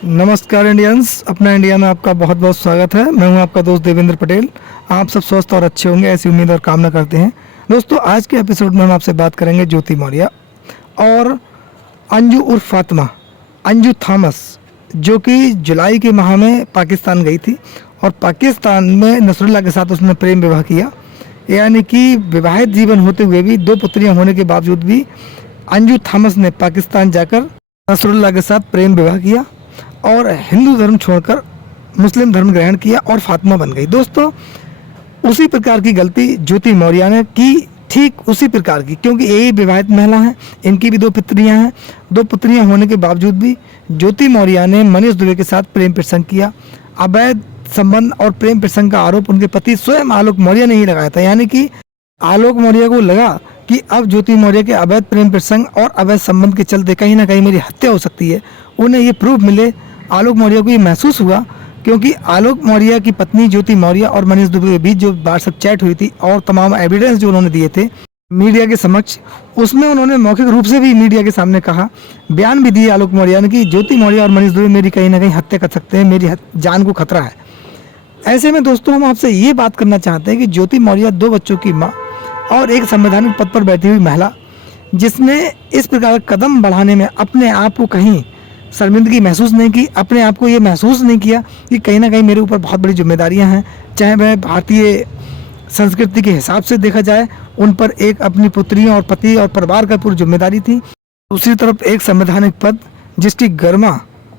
नमस्कार इंडियंस, अपना इंडिया में आपका बहुत बहुत स्वागत है। मैं हूं आपका दोस्त देवेंद्र पटेल। आप सब स्वस्थ और अच्छे होंगे ऐसी उम्मीद और कामना करते हैं। दोस्तों, आज के एपिसोड में हम आपसे बात करेंगे ज्योति मौर्य और अंजू उर्फ फातिमा, अंजू थॉमस, जो कि जुलाई के माह में पाकिस्तान गई थी और पाकिस्तान में नसरुल्लाह के साथ उसने प्रेम विवाह किया। यानी कि विवाहित जीवन होते हुए भी, दो पुत्रियां होने के बावजूद भी अंजू थॉमस ने पाकिस्तान जाकर नसरुल्लाह के साथ प्रेम विवाह किया और हिंदू धर्म छोड़कर मुस्लिम धर्म ग्रहण किया और फातिमा बन गई। दोस्तों, उसी प्रकार की गलती ज्योति मौर्य ने की, ठीक उसी प्रकार की, क्योंकि यही विवाहित महिला हैं, इनकी भी दो पुत्रियां हैं। दो पुत्रियां होने के बावजूद भी ज्योति मौर्य ने मनीष दुबे के साथ प्रेम प्रसंग किया। अवैध संबंध और प्रेम प्रसंग का आरोप उनके पति स्वयं आलोक मौर्य ने ही लगाया था। यानी कि आलोक मौर्य को लगा कि अब ज्योति मौर्य के अवैध प्रेम प्रसंग और अवैध संबंध के चलते कहीं ना कहीं मेरी हत्या हो सकती है। उन्हें ये प्रूफ मिले, आलोक मौर्य को ये महसूस हुआ, क्योंकि आलोक मौर्य की पत्नी ज्योति मौर्य और मनीष दुबे के बीच जो व्हाट्सएप चैट हुई थी और तमाम एविडेंस जो उन्होंने दिए थे मीडिया के समक्ष, उसमें उन्होंने मौखिक रूप से भी मीडिया के सामने कहा, बयान भी दिए आलोक मौर्य ने कि ज्योति मौर्य और मनीष दुबे मेरी कहीं ना कहीं हत्या कर सकते हैं, मेरी जान को खतरा है। ऐसे में दोस्तों, हम आपसे ये बात करना चाहते हैं कि ज्योति मौर्य दो बच्चों की माँ और एक संवैधानिक पद पर बैठी हुई महिला, जिसने इस प्रकार कदम बढ़ाने में अपने आप को कहीं शर्मिंदगी महसूस नहीं की, अपने आप को ये महसूस नहीं किया कि कहीं ना कहीं मेरे ऊपर बहुत बड़ी जिम्मेदारियां हैं। चाहे वह भारतीय संस्कृति के हिसाब से देखा जाए, उन पर एक अपनी पुत्रियों और पति और परिवार का पूरी जिम्मेदारी थी। दूसरी तरफ एक संवैधानिक पद जिसकी गरिमा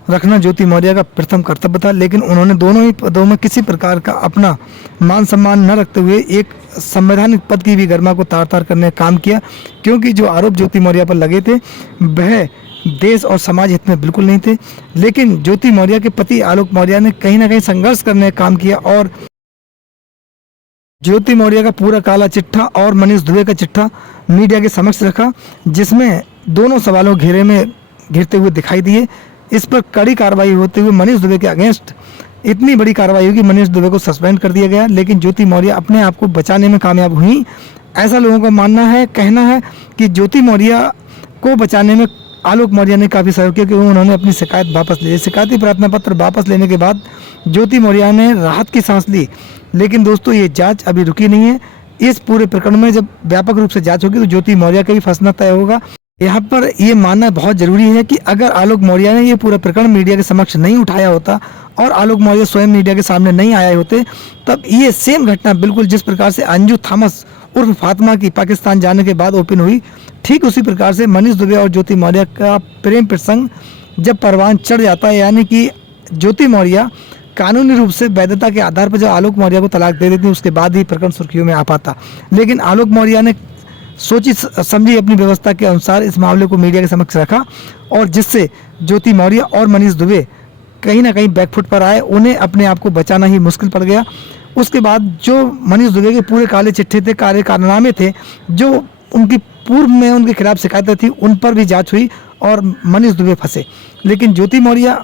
रखना ज्योति मौर्य का प्रथम कर्तव्य था, लेकिन उन्होंने दोनों ही पदों में किसी प्रकार का अपना मान सम्मान न रखते हुए एक संवैधानिक पद की भी गरिमा को तार तार करने का काम किया, क्योंकि जो आरोप ज्योति मौर्य पर लगे थे वह देश और समाज हित में बिल्कुल नहीं थे। लेकिन ज्योति मौर्य के पति आलोक मौर्य ने कहीं ना कहीं संघर्ष करने का काम किया और ज्योति मौर्य का पूरा काला चिट्ठा और मनीष दुबे का चिट्ठा मीडिया के समक्ष रखा, जिसमें दोनों सवालों घेरे में घिरते हुए दिखाई दिए। इस पर कड़ी कार्रवाई होते हुए मनीष दुबे के अगेंस्ट इतनी बड़ी कार्रवाई हुई कि मनीष दुबे को सस्पेंड कर दिया गया, लेकिन ज्योति मौर्य अपने आप को बचाने में कामयाब हुई। ऐसा लोगों का मानना है, कहना है कि ज्योति मौर्य को बचाने में आलोक मौर्य ने काफ़ी सहयोग किया, क्योंकि उन्होंने अपनी शिकायत वापस ली। शिकायती प्रार्थना पत्र वापस लेने के बाद ज्योति मौर्य ने राहत की सांस ली। लेकिन दोस्तों, ये जांच अभी रुकी नहीं है। इस पूरे प्रकरण में जब व्यापक रूप से जांच होगी तो ज्योति मौर्य का भी फंसना तय होगा। यहाँ पर ये मानना बहुत जरूरी है कि अगर आलोक मौर्य ने ये पूरा प्रकरण मीडिया के समक्ष नहीं उठाया होता और आलोक मौर्य स्वयं मीडिया के सामने नहीं आए होते, तब ये सेम घटना बिल्कुल जिस प्रकार से अंजू थॉमस उर्फ फातिमा की पाकिस्तान जाने के बाद ओपन हुई, ठीक उसी प्रकार से मनीष दुबे और ज्योति मौर्य का प्रेम प्रसंग जब परवान चढ़ जाता है, यानी कि ज्योति मौर्य कानूनी रूप से वैधता के आधार पर जब आलोक मौर्य को तलाक दे देती, उसके बाद ही प्रकरण सुर्खियों में आ पाता। लेकिन आलोक मौर्य ने सोची समझी अपनी व्यवस्था के अनुसार इस मामले को मीडिया के समक्ष रखा और जिससे ज्योति मौर्य और मनीष दुबे कहीं ना कहीं बैकफुट पर आए। उन्हें अपने आप को बचाना ही मुश्किल पड़ गया। उसके बाद जो मनीष दुबे के पूरे काले चिट्ठे थे, कारनामे थे, जो उनकी पूर्व में उनके खिलाफ शिकायतें थी, उन पर भी जांच हुई और मनीष दुबे फंसे। लेकिन ज्योति मौर्य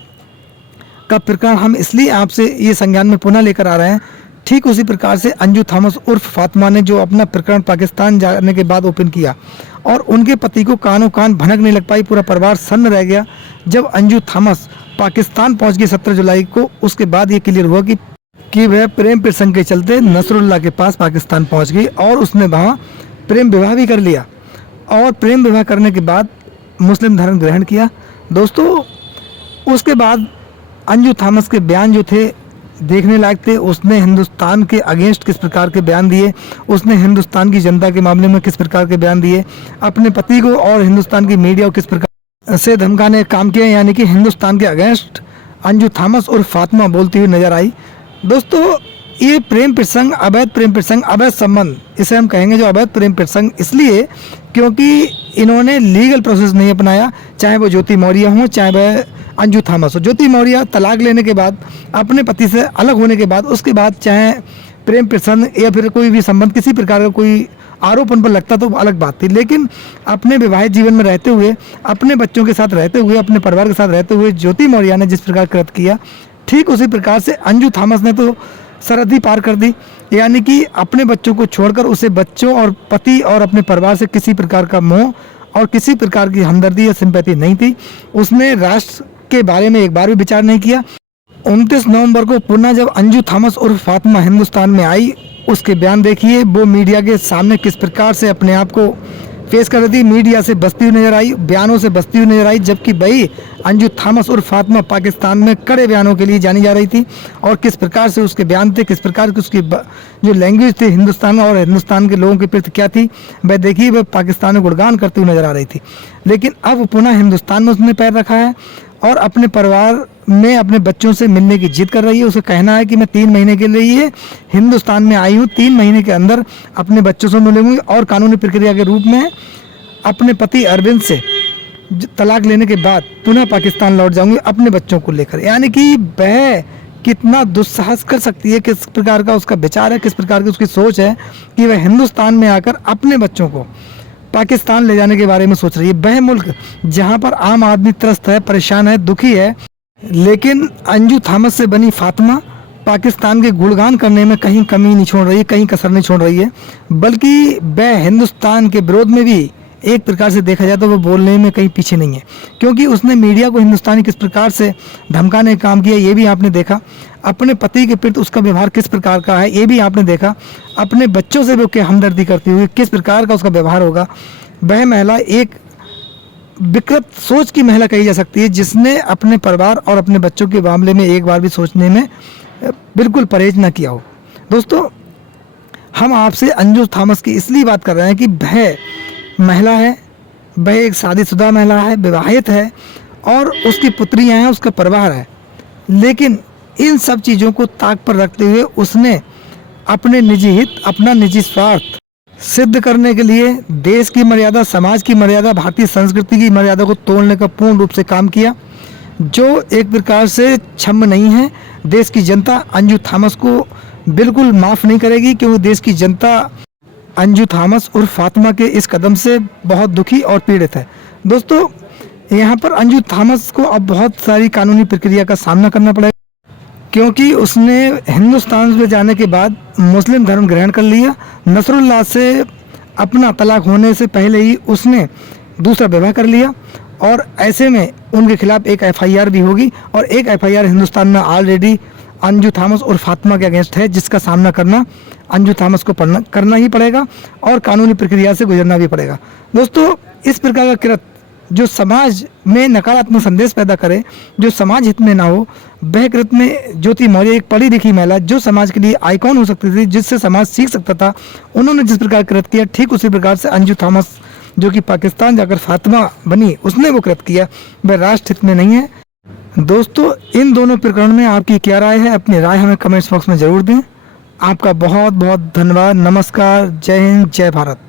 का प्रकरण हम इसलिए आपसे ये संज्ञान में पुनः लेकर आ रहे हैं, ठीक उसी प्रकार से अंजू थॉमस उर्फ फातिमा ने जो अपना प्रकरण पाकिस्तान जाने के बाद ओपन किया और उनके पति को कानों कान भनक नहीं लग पाई, पूरा परिवार सन्न रह गया। जब अंजू थॉमस पाकिस्तान पहुंच गई 17 जुलाई को, उसके बाद ये क्लियर हुआ कि वह प्रेम प्रसंग के चलते नसरुल्लाह के पास पाकिस्तान पहुंच गई और उसने वहाँ प्रेम विवाह भी कर लिया और प्रेम विवाह करने के बाद मुस्लिम धर्म ग्रहण किया। दोस्तों, उसके बाद अंजू थॉमस के बयान जो थे देखने लायक थे। उसने हिंदुस्तान के अगेंस्ट किस प्रकार के बयान दिए, उसने हिंदुस्तान की जनता के मामले में किस प्रकार के बयान दिए, अपने पति को और हिंदुस्तान की मीडिया को किस प्रकार से धमकाने का काम किया, यानी कि हिंदुस्तान के अगेंस्ट अंजू थॉमस और फातिमा बोलती हुई नजर आई। दोस्तों, ये प्रेम प्रसंग, अवैध प्रेम प्रसंग, अवैध संबंध, इसे हम कहेंगे जो अवैध प्रेम प्रसंग, इसलिए क्योंकि इन्होंने लीगल प्रोसेस नहीं अपनाया, चाहे वो ज्योति मौर्य हो चाहे वह अंजू थॉमस हो। ज्योति मौर्य तलाक लेने के बाद, अपने पति से अलग होने के बाद, उसके बाद चाहे प्रेम प्रसंग या फिर कोई भी संबंध, किसी प्रकार का कोई आरोप उन पर लगता तो अलग बात थी, लेकिन अपने विवाहित जीवन में रहते हुए, अपने बच्चों के साथ रहते हुए, अपने परिवार के साथ रहते हुए ज्योति मौर्य ने जिस प्रकार कृत्य किया, ठीक उसी प्रकार से अंजू थॉमस ने तो सरहद ही पार कर दी। यानी कि अपने बच्चों को छोड़कर उसे बच्चों और पति और अपने परिवार से किसी प्रकार का मोह और किसी प्रकार की हमदर्दी या सिंपैथी नहीं थी। उसने राष्ट्र के बारे में एक बार भी विचार नहीं किया। 29 नवंबर को पुनः जब अंजू थॉमस उर्फ फातिमा हिंदुस्तान में आई, उसके बयान देखिए, वो मीडिया के सामने किस प्रकार से अपने आप को फेस कर रही थी। मीडिया से बचती हुई नजर आई, बयानों से बचती हुई नजर आई, जबकि वही अंजू थॉमस उर्फ फातिमा पाकिस्तान में कड़े बयानों के लिए जानी जा रही थी। और किस प्रकार से उसके बयान थे, किस प्रकार की उसकी जो लैंग्वेज थी हिंदुस्तान और हिंदुस्तान के लोगों के प्रति क्या थी, वह देखिए वह पाकिस्तान में गुणगान करती हुई नजर आ रही थी। लेकिन अब पुनः हिंदुस्तान में उसने पैर रखा है और अपने परिवार में अपने बच्चों से मिलने की जिद कर रही है। उसे कहना है कि मैं 3 महीने के लिए हिंदुस्तान में आई हूँ, 3 महीने के अंदर अपने बच्चों से मिलूंगी और कानूनी प्रक्रिया के रूप में अपने पति अरविंद से तलाक लेने के बाद पुनः पाकिस्तान लौट जाऊंगी अपने बच्चों को लेकर। यानी कि वह कितना दुस्साहस कर सकती है, किस प्रकार का उसका विचार है, किस प्रकार की उसकी सोच है कि वह हिंदुस्तान में आकर अपने बच्चों को पाकिस्तान ले जाने के बारे में सोच रही है। वह मुल्क जहां पर आम आदमी त्रस्त है, परेशान है, दुखी है, लेकिन अंजू थॉमस से बनी फातिमा पाकिस्तान के गुणगान करने में कहीं कमी नहीं छोड़ रही है, कहीं कसर नहीं छोड़ रही है, बल्कि वह हिंदुस्तान के विरोध में भी एक प्रकार से देखा जाए तो वो बोलने में कहीं पीछे नहीं है। क्योंकि उसने मीडिया को हिंदुस्तानी किस प्रकार से धमकाने का काम किया ये भी आपने देखा, अपने पति के प्रति उसका व्यवहार किस प्रकार का है ये भी आपने देखा, अपने बच्चों से भी उसके हमदर्दी करती हुई किस प्रकार का उसका व्यवहार होगा। वह महिला एक विकृत सोच की महिला कही जा सकती है, जिसने अपने परिवार और अपने बच्चों के मामले में एक बार भी सोचने में बिल्कुल परहेज न किया हो। दोस्तों, हम आपसे अंजू थॉमस की इसलिए बात कर रहे हैं कि वह महिला है, वह एक शादीशुदा महिला है, विवाहित है और उसकी पुत्रियां हैं, उसका परिवार है। लेकिन इन सब चीज़ों को ताक पर रखते हुए उसने अपने निजी हित, अपना निजी स्वार्थ सिद्ध करने के लिए देश की मर्यादा, समाज की मर्यादा, भारतीय संस्कृति की मर्यादा को तोड़ने का पूर्ण रूप से काम किया, जो एक प्रकार से क्षम्य नहीं है। देश की जनता अंजू थॉमस को बिल्कुल माफ़ नहीं करेगी, क्योंकि देश की जनता अंजू थॉमस उर्फ फातिमा के इस कदम से बहुत दुखी और पीड़ित है। दोस्तों, यहाँ पर अंजू थॉमस को अब बहुत सारी कानूनी प्रक्रिया का सामना करना पड़ेगा, क्योंकि उसने हिंदुस्तान में जाने के बाद मुस्लिम धर्म ग्रहण कर लिया। नसरुल्लाह से अपना तलाक होने से पहले ही उसने दूसरा विवाह कर लिया और ऐसे में उनके खिलाफ एक FIR भी होगी और एक FIR हिंदुस्तान में ऑलरेडी अंजू थॉमस और फातिमा के अगेंस्ट है, जिसका सामना करना अंजू थॉमस को करना ही पड़ेगा और कानूनी प्रक्रिया से गुजरना भी पड़ेगा। दोस्तों, इस प्रकार का कृत्य जो समाज में नकारात्मक संदेश पैदा करे, जो समाज हित में ना हो, वह कृत्य में ज्योति मौर्य एक पढ़ी लिखी महिला जो समाज के लिए आइकॉन हो सकती थी, जिससे समाज सीख सकता था, उन्होंने जिस प्रकार कृत्य किया, ठीक उसी प्रकार से अंजू थॉमस जो कि पाकिस्तान जाकर फातिमा बनी, उसने वो कृत्य किया, वह राष्ट्र हित में नहीं है। दोस्तों, इन दोनों प्रकरण में आपकी क्या राय है? अपनी राय हमें कमेंट्स बॉक्स में ज़रूर दें। आपका बहुत बहुत धन्यवाद। नमस्कार। जय हिंद, जय भारत।